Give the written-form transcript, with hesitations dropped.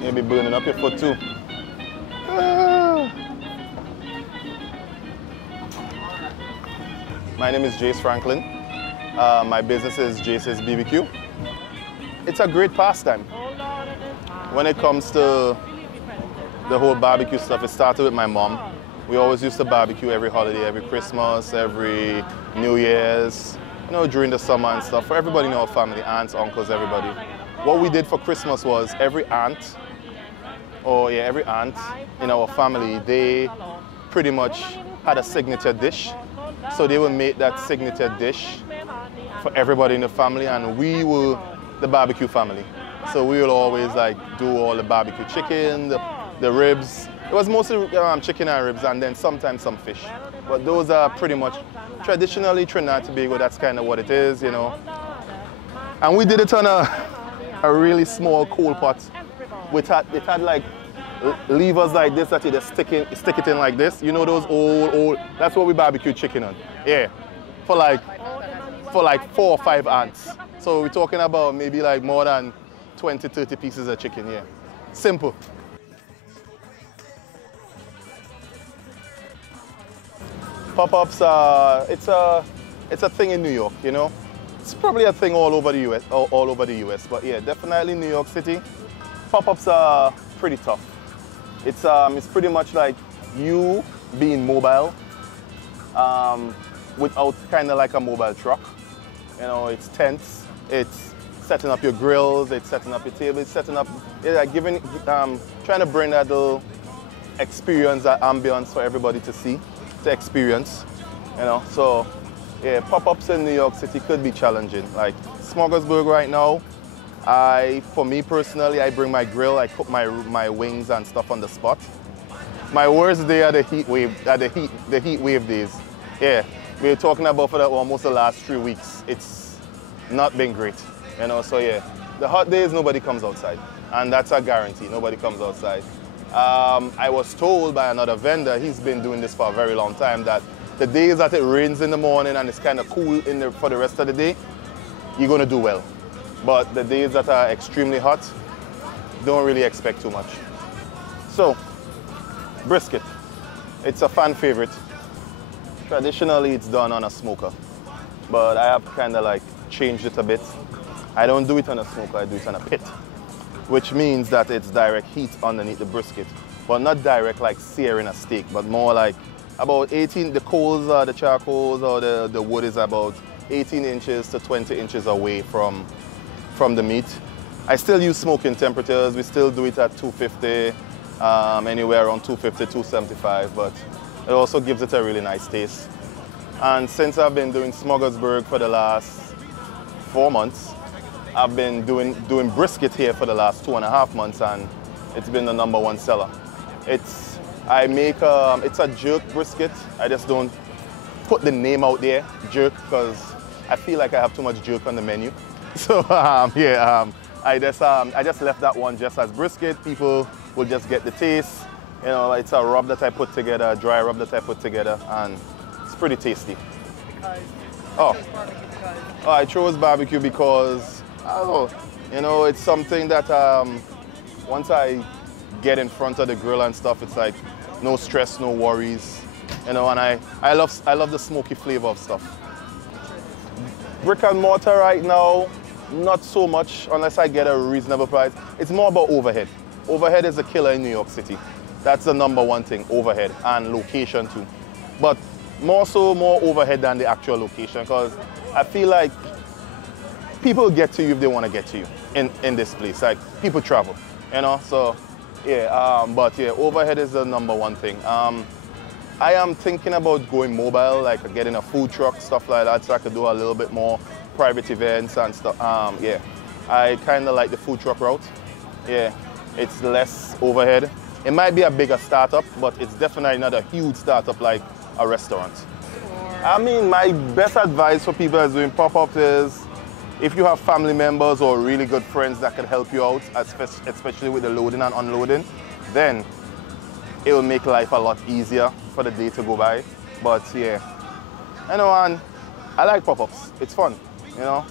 You'll be burning up your foot too. My name is Jase Franklyn. My business is Jase BBQ. It's a great pastime. When it comes to the whole barbecue stuff, it started with my mom. We always used to barbecue every holiday, every Christmas, every New Year's, you know, during the summer and stuff, for everybody in our family, aunts, uncles, everybody. What we did for Christmas was every aunt in our family, they pretty much had a signature dish. So they would make that signature dish for everybody in the family, and we were the barbecue family. So we would always like do all the barbecue chicken, the ribs. It was mostly chicken and ribs, and then sometimes some fish. But those are pretty much traditionally Trinidad and Tobago. That's kind of what it is, you know. And we did it on a really small coal pot. It had like levers like this that you just stick it in like this. You know those old. That's what we barbecue chicken on. Yeah, for like 4 or 5 ants. So we're talking about maybe like more than 20, 30 pieces of chicken. Yeah, simple. Pop-ups, it's a thing in New York, you know. It's probably a thing all over the US, but yeah, definitely New York City. Pop-ups are pretty tough. It's pretty much like you being mobile, without kind of like a mobile truck. You know, it's tents, it's setting up your grills, it's setting up your table, it's setting up, trying to bring that little experience, that ambience for everybody to see, to experience, you know. So yeah, pop-ups in New York City could be challenging. Like Smorgasburg right now, for me personally, I bring my grill, I cook my wings and stuff on the spot. My worst day are the heat wave days. Yeah, we were talking about for almost the last 3 weeks. It's not been great, you know. So yeah, the hot days nobody comes outside, and that's a guarantee. Nobody comes outside. I was told by another vendor, he's been doing this for a very long time, that the days that it rains in the morning and it's kind of cool for the rest of the day, you're going to do well. But the days that are extremely hot, don't really expect too much. So, brisket. It's a fan favorite. Traditionally, it's done on a smoker, but I have kind of like changed it a bit. I don't do it on a smoker, I do it on a pit, which means that it's direct heat underneath the brisket, but not direct like searing a steak, but more like about the charcoals or the wood is about 18 inches to 20 inches away from the meat. I still use smoking temperatures. We still do it at 250, anywhere around 250, 275, but it also gives it a really nice taste. And since I've been doing Smorgasburg for the last 4 months, I've been doing brisket here for the last 2.5 months, and it's been the #1 seller. It's a jerk brisket. I just don't put the name out there, jerk, because I feel like I have too much jerk on the menu. So I just left that one just as brisket. People will just get the taste. You know, it's a rub that I put together, a dry rub that I put together, and it's pretty tasty. I chose barbecue because, you know, it's something that once I get in front of the grill and stuff, it's like no stress, no worries, you know, and I love the smoky flavor of stuff. Brick and mortar right now, not so much unless I get a reasonable price. It's more about overhead. Overhead is a killer in New York City. That's the #1 thing, overhead, and location too. But more overhead than the actual location, because I feel like people get to you if they want to get to you in this place. Like, people travel, you know, so yeah, but yeah, overhead is the #1 thing. I am thinking about going mobile, like getting a food truck, stuff like that, so I could do a little bit more private events and stuff. Yeah, I kind of like the food truck route. Yeah, it's less overhead. It might be a bigger startup, but it's definitely not a huge startup like a restaurant. I mean, my best advice for people that's doing pop-ups is, if you have family members or really good friends that can help you out, especially with the loading and unloading, then it will make life a lot easier for the day to go by. But yeah, you know, and I like pop-ups. It's fun, you know.